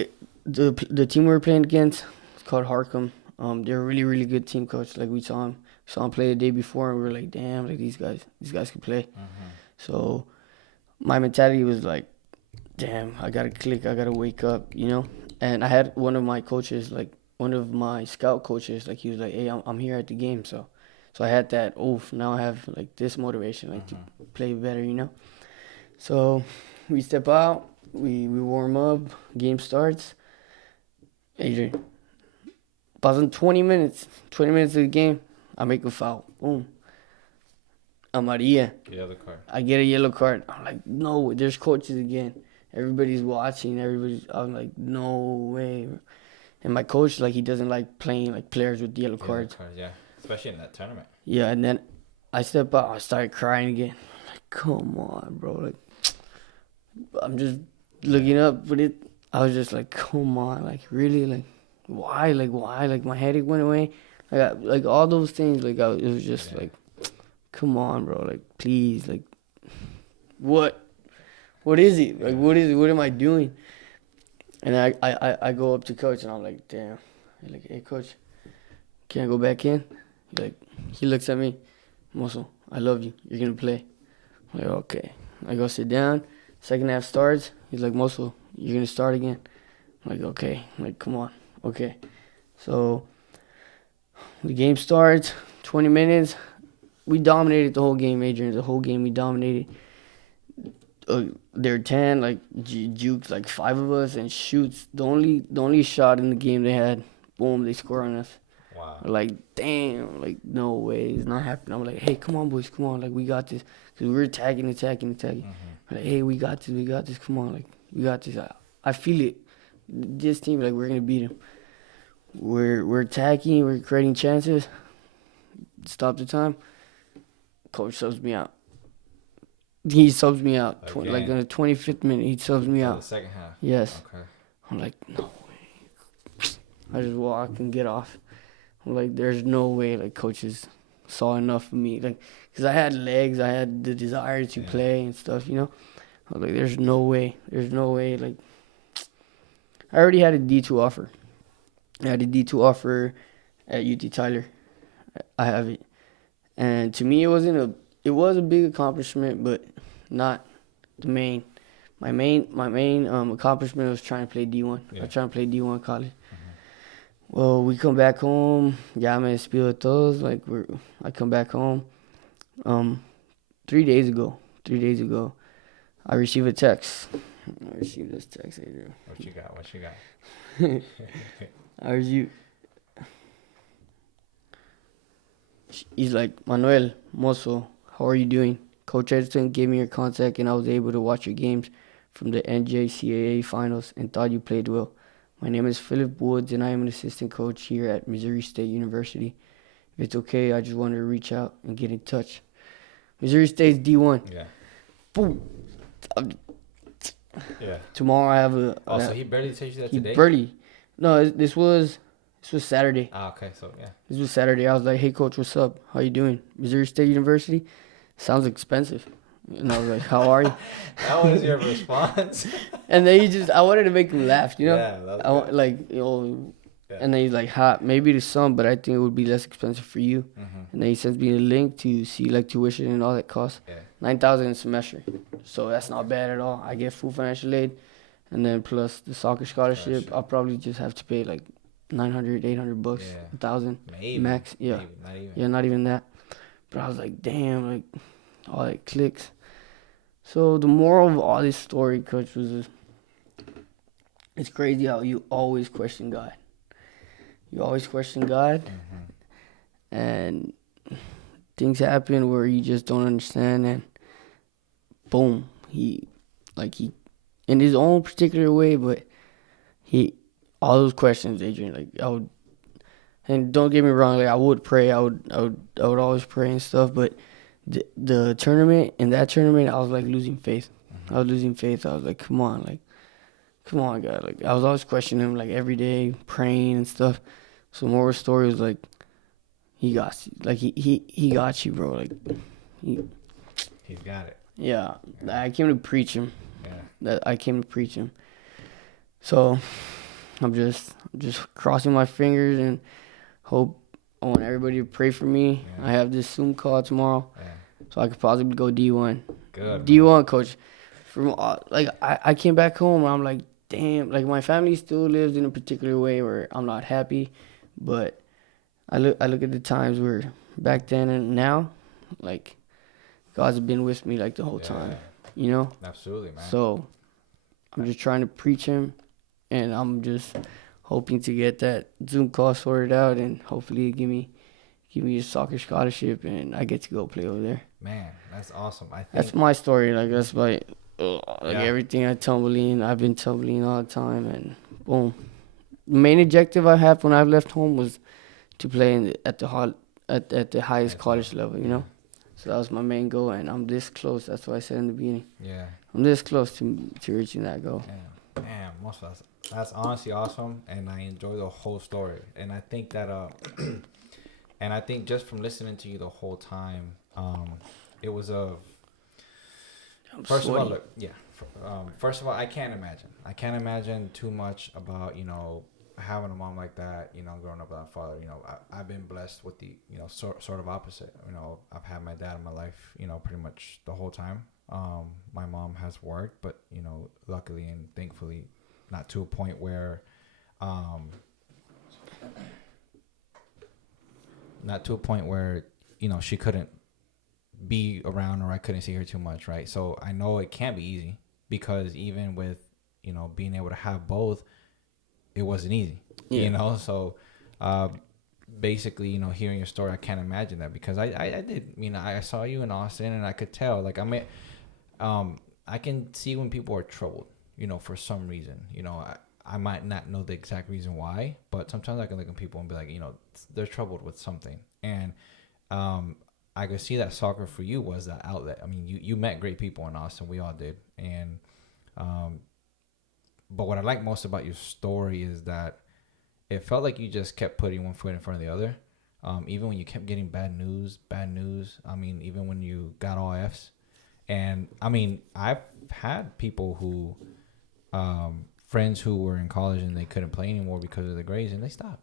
The team we were playing against, it's called Harcum. They're a really, really good team, coach. Like, we saw him play the day before, and we were like, damn, like, these guys can play. So my mentality was like, damn, I got to click. I got to wake up, you know? And I had one of my coaches, like, one of my scout coaches, like, he was like, hey, I'm here at the game. So I had that, now I have, like, this motivation, like, to play better, you know? So we step out, we warm up, game starts. Adrian, pasan 20 minutes of the game, I make a foul. Boom. Amarilla. Yellow card. I get a yellow card. I'm like, no, there's coaches again. Everybody's watching. I'm like, no way. And my coach, like, he doesn't like playing, like, players with yellow cards. Yeah, especially in that tournament. Yeah, and then I step out. I start crying again. I'm like, come on, bro. Like, I'm just looking up, but I was just like, come on. Like, really? Like, why? Like, my headache went away. Like all those things. Like, it was just like, come on, bro. Like, please. Like, what is it? Like, what is it? What am I doing? And I go up to coach, and I'm like, damn. I'm like, hey, coach, can I go back in? He looks at me, Mosso, I love you. You're going to play. I'm like, okay. I go sit down. Second half starts. He's like, Mosso, you're going to start again. I'm like, okay. I'm like, come on. Okay. So the game starts, 20 minutes. We dominated the whole game, Adrian. The whole game we dominated. They're 10, like, jukes, like, 5 of us, and shoots. The only shot in the game they had, boom, they score on us. Wow. Like, damn, like, no way, it's not happening. I'm like, hey, come on, boys, come on, like, we got this. Because we were attacking. Like, hey, we got this, come on, like, we got this. I feel it. This team, like, we're going to beat them. We're attacking, we're creating chances. stop the time. Coach subs me out. He subs me out. Like in the 25th minute, he subs me out. The second half. Yes. Okay. I'm like, no way. I just walk and get off. I'm like, there's no way. Like, coaches saw enough of me. Like, because I had legs, I had the desire to play and stuff, you know. I was like, there's no way. There's no way. Like, I already had a D2 offer. I had a D2 offer at UT Tyler. I have it. And to me, it was a big accomplishment, but not the main. My main accomplishment was trying to play D1. I was trying to play D1 college. Well, we come back home. Ya me despido de todos. Like, I come back home. 3 days ago, I received a text. I received this text, Adrian. What you got? I received. He's like, Manuel, Mosso, how are you doing? Coach Edson gave me your contact and I was able to watch your games from the NJCAA finals and thought you played well. My name is Philip Woods and I am an assistant coach here at Missouri State University. If it's okay, I just wanted to reach out and get in touch. Missouri State's D1. Yeah. Boom. Yeah. Tomorrow I have a... so he barely told you that today? Barely. No, this was Saturday. Ah, okay, so yeah. This was Saturday. I was like, hey, coach, what's up? How you doing? Missouri State University? Sounds expensive. And I was like, how are you? That was your response? And then I wanted to make him laugh, you know? Yeah, that was good. Yeah. And then he's like, maybe to some, but I think it would be less expensive for you. Mm-hmm. And then he sends me a link to see like tuition and all that costs. Yeah. $9,000 a semester. So that's not bad at all. I get full financial aid. And then plus the soccer scholarship, I'll probably just have to pay like $900, $800, $1,000 maybe max. Yeah. Maybe, not even. Yeah, not even that. But I was like, damn, like all that clicks. So the moral of all this story, coach, was just, it's crazy how you always question God. You always question God, and things happen where you just don't understand, and boom, he in his own particular way, but all those questions, Adrian, like I would, and don't get me wrong, like I would pray, I would always pray and stuff, but the tournament, in that tournament, I was like losing faith. I was losing faith. I was like, come on, God. Like I was always questioning him, like every day, praying and stuff. So more of the story was like, he got you. Like he got you, bro. Like he's got it. Yeah, I came to preach him. Yeah. I came to preach him. So I'm just crossing my fingers and hope. I want everybody to pray for me. Yeah. I have this Zoom call tomorrow, so I could possibly go D1. Good. D1, man. Coach. From I came back home and I'm like, damn. Like my family still lives in a particular way where I'm not happy, but I look at the times where back then and now, like God's been with me like the whole time, you know. Absolutely, man. So I'm just trying to preach him, and I'm just hoping to get that Zoom call sorted out and hopefully give me a soccer scholarship and I get to go play over there. Man, that's awesome. That's my story. Like that's everything I've been tumbling all the time, and boom. The main objective I had when I left home was to play at the highest college level, you know. So that was my main goal, and I'm this close. That's what I said in the beginning. Yeah. I'm this close to reaching that goal. Yeah. Man, that's honestly awesome, and I enjoy the whole story. And I think that and I think just from listening to you the whole time, it was first of all, I can't imagine too much about, you know, having a mom like that, you know, growing up without a father. You know, I've been blessed with the, you know, sort of opposite. You know, I've had my dad in my life, you know, pretty much the whole time. My mom has worked, but, you know, luckily and thankfully not to a point where you know, she couldn't be around or I couldn't see her too much, right? So I know it can't be easy, because even with, you know, being able to have both, it wasn't easy, you know? So basically, you know, hearing your story, I can't imagine that, because I did, you know, I saw you in Austin and I could tell, like, I mean, I can see when people are troubled, you know, for some reason. You know, I might not know the exact reason why, but sometimes I can look at people and be like, you know, they're troubled with something. And I could see that soccer for you was that outlet. I mean, you met great people in Austin. We all did. And, but what I like most about your story is that it felt like you just kept putting one foot in front of the other. Even when you kept getting bad news. I mean, even when you got all Fs. And I mean, I've had people who, friends who were in college and they couldn't play anymore because of the grades, and they stopped.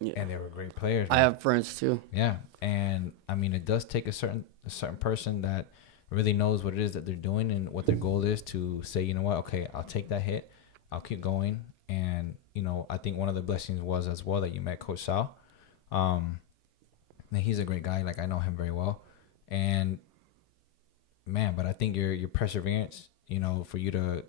Yeah. And they were great players. I have friends too. Yeah. And I mean, it does take a certain person that really knows what it is that they're doing and what their goal is to say, you know what, okay, I'll take that hit. I'll keep going. And, you know, I think one of the blessings was as well that you met Coach Sal. And he's a great guy. Like, I know him very well. And, man, but I think your perseverance, you know, for you to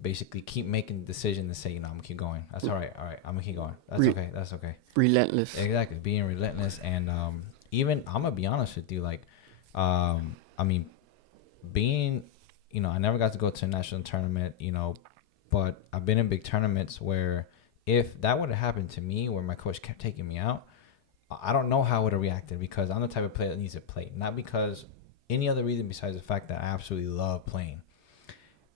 basically keep making the decision to say, you know, I'm going to keep going. That's all right. All right. I'm going to keep going. That's okay. Relentless. Exactly. Being relentless. And even, I'm going to be honest with you, like, I mean, being, you know, I never got to go to a national tournament, you know, but I've been in big tournaments where if that would have happened to me, where my coach kept taking me out, I don't know how I would have reacted, because I'm the type of player that needs to play. Not because any other reason besides the fact that I absolutely love playing.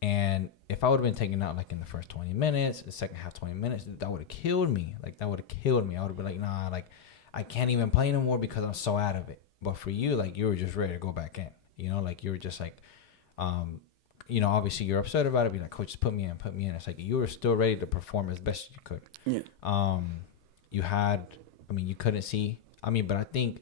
And if I would have been taken out like in the first 20 minutes, the second half 20 minutes, that would have killed me. Like, that would have killed me. I would have been like, nah, like, I can't even play anymore because I'm so out of it. But for you, like, you were just ready to go back in. You know, like, you were just like, you know, obviously you're upset about it. Be like, coach, just put me in. It's like you were still ready to perform as best as you could. Yeah. You had, I mean, you couldn't see. I mean, but I think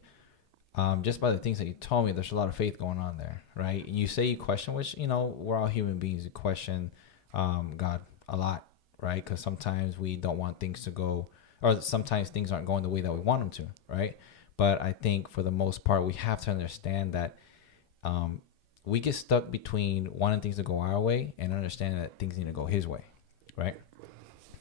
just by the things that you told me, there's a lot of faith going on there, right? You say you question, which, you know, we're all human beings. You question God a lot, right? Because sometimes we don't want things to go, or sometimes things aren't going the way that we want them to, right? But I think for the most part, we have to understand that we get stuck between wanting things to go our way and understanding that things need to go his way, right?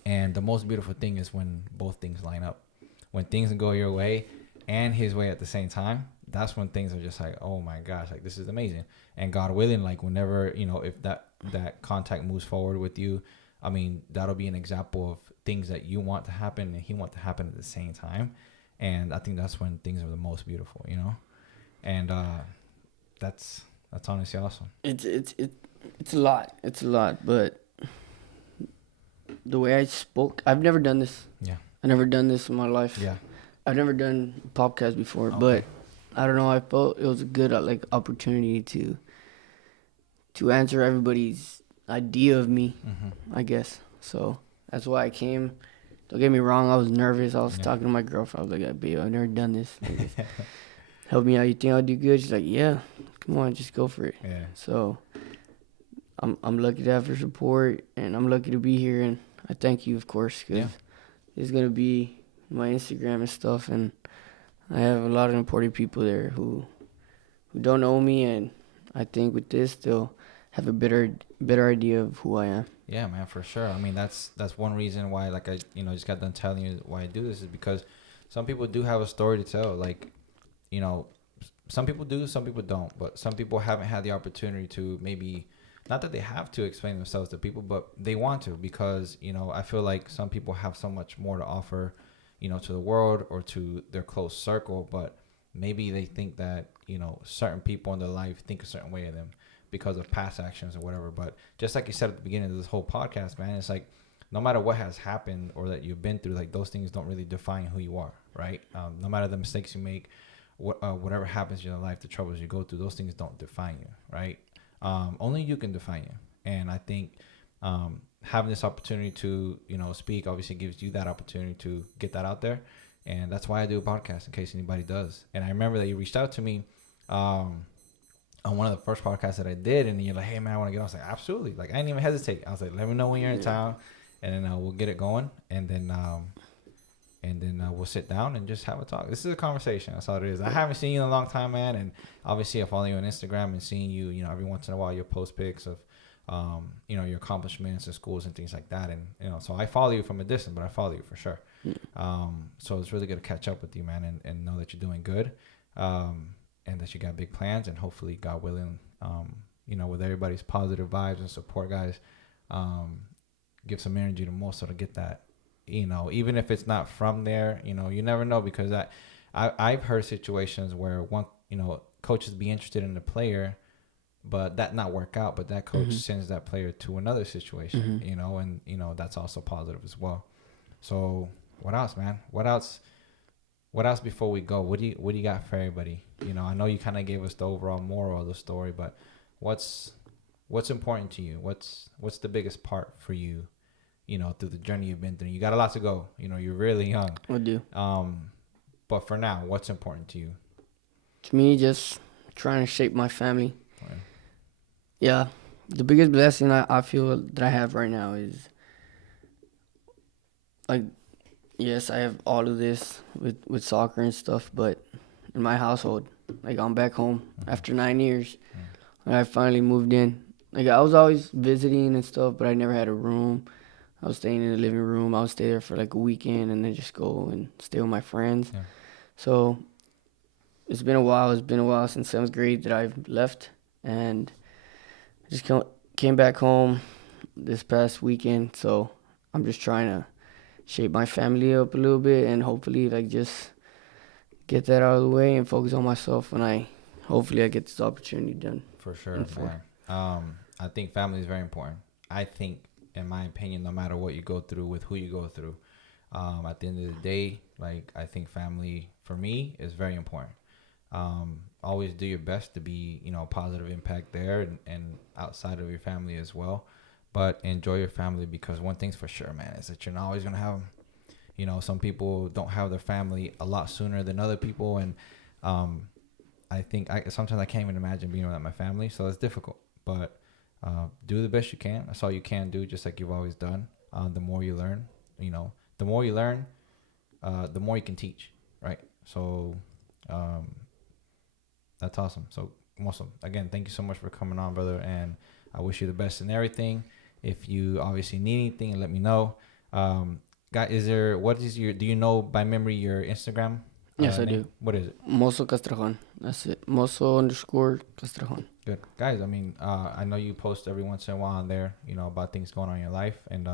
And the most beautiful thing is when both things line up. When things go your way and his way at the same time, that's when things are just like, oh my gosh, like, this is amazing. And God willing, like, whenever, you know, if that contact moves forward with you, I mean, that'll be an example of things that you want to happen and he wants to happen at the same time. And I think that's when things are the most beautiful, you know? And that's honestly awesome. It's a lot. It's a lot, but the way I spoke, I've never done this. Yeah. I've never done this in my life. Yeah. I've never done a podcast before, Okay. but I don't know. I felt it was a good like opportunity to answer everybody's idea of me, I guess. So that's why I came. Don't get me wrong. I was nervous. I was talking to my girlfriend. I was like, babe, I've never done this. Help me out. You think I'll do good? She's like, yeah. Come on, just go for it. Yeah. So I'm lucky to have her support, and I'm lucky to be here, and I thank you, of course, because it's going to be my Instagram and stuff, and I have a lot of important people there who don't know me, and I think with this they'll have a better idea of who I am. Yeah, man, for sure. I mean, that's one reason why, like, I, you know, just got done telling you why I do this is because some people do have a story to tell. Like, you know, some people do, some people don't, but some people haven't had the opportunity to, maybe, not that they have to explain themselves to people, but they want to, because, you know, I feel like some people have so much more to offer, you know, to the world or to their close circle, but maybe they think that, you know, certain people in their life think a certain way of them because of past actions or whatever. But just like you said at the beginning of this whole podcast, man, it's like, no matter what has happened or that you've been through, like, those things don't really define who you are, right? No matter the mistakes you make, whatever happens in your life, the troubles you go through, those things don't define you, right? Only you can define you. And I think having this opportunity to, you know, speak obviously gives you that opportunity to get that out there. And that's why I do a podcast, in case anybody does. And I remember that you reached out to me on one of the first podcasts that I did, and you're like, hey, man, I want to get on. I was like, absolutely. Like, I didn't even hesitate. I was like, let me know when you're in town, and then we'll get it going. And then we'll sit down and just have a talk. This is a conversation. That's all it is. I haven't seen you in a long time, man. And obviously I follow you on Instagram and seeing you, you know, every once in a while you'll post pics of, you know, your accomplishments in schools and things like that. And, you know, so I follow you from a distance, but I follow you for sure. So it's really good to catch up with you, man, and know that you're doing good. And that you got big plans, and hopefully, God willing, you know, with everybody's positive vibes and support, guys, give some energy to Mosso to get that. You know, even if it's not from there, you know, you never know, because that I've heard situations where coaches be interested in the player, but that not work out, but that coach sends that player to another situation, and that's also positive as well. So what else, man? What else before we go? What do you got for everybody? I know you kind of gave us the overall moral of the story, but what's important to you? What's the biggest part for you, through the journey you've been through? You got a lot to go. You're really young. I do. But for now, what's important to you? To me, just trying to shape my family. Right. Yeah, the biggest blessing I feel that I have right now is, like, yes, I have all of this with soccer and stuff, but in my household, like, I'm back home after 9 years. I finally moved in. Like, I was always visiting and stuff, but I never had a room. I was staying in the living room. I would stay there for like a weekend and then just go and stay with my friends. Yeah. So it's been a while. It's been a while since 7th grade that I've left, and I just came back home this past weekend. So I'm just trying to shape my family up a little bit and hopefully like just get that out of the way and focus on myself when hopefully I get this opportunity done. For sure, man. I think family is very important. I think, in my opinion, no matter what you go through with who you go through, at the end of the day, like, I think family for me is very important. Always do your best to be, a positive impact there and outside of your family as well. But enjoy your family, because one thing's for sure, man, is that you're not always going to have them. Some people don't have their family a lot sooner than other people. And I think sometimes I can't even imagine being without my family. So it's difficult. But do the best you can. That's all you can do, just like you've always done. The more you learn, the more you learn, the more you can teach, right? So that's awesome. So, Mosso, again, thank you so much for coming on, brother. And I wish you the best in everything. If you obviously need anything, let me know. Guy, do you know by memory your Instagram? Yes, I name? do. What is it? Mosso Castrejon. That's it. Mosso_Castrejon. Good. Guys, I know you post every once in a while on there, about things going on in your life. And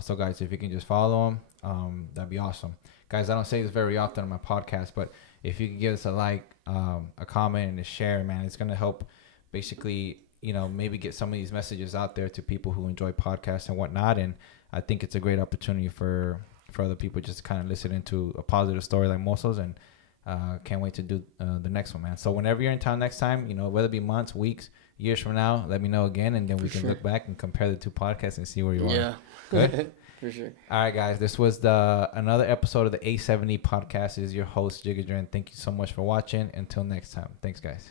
so, guys, if you can just follow him, that'd be awesome. Guys, I don't say this very often on my podcast, but if you could give us a like, a comment, and a share, man, it's going to help basically, maybe get some of these messages out there to people who enjoy podcasts and whatnot. And I think it's a great opportunity for other people just to kind of listen into a positive story like Mosso's, and can't wait to do the next one, man. So whenever you're in town next time, whether it be months, weeks, years from now, let me know again, and then we can look back and compare the two podcasts and see where you are. Yeah. Good? For sure. All right, guys. This was another episode of the A7E Podcast. This is your host, Jigga. Thank you so much for watching. Until next time. Thanks, guys.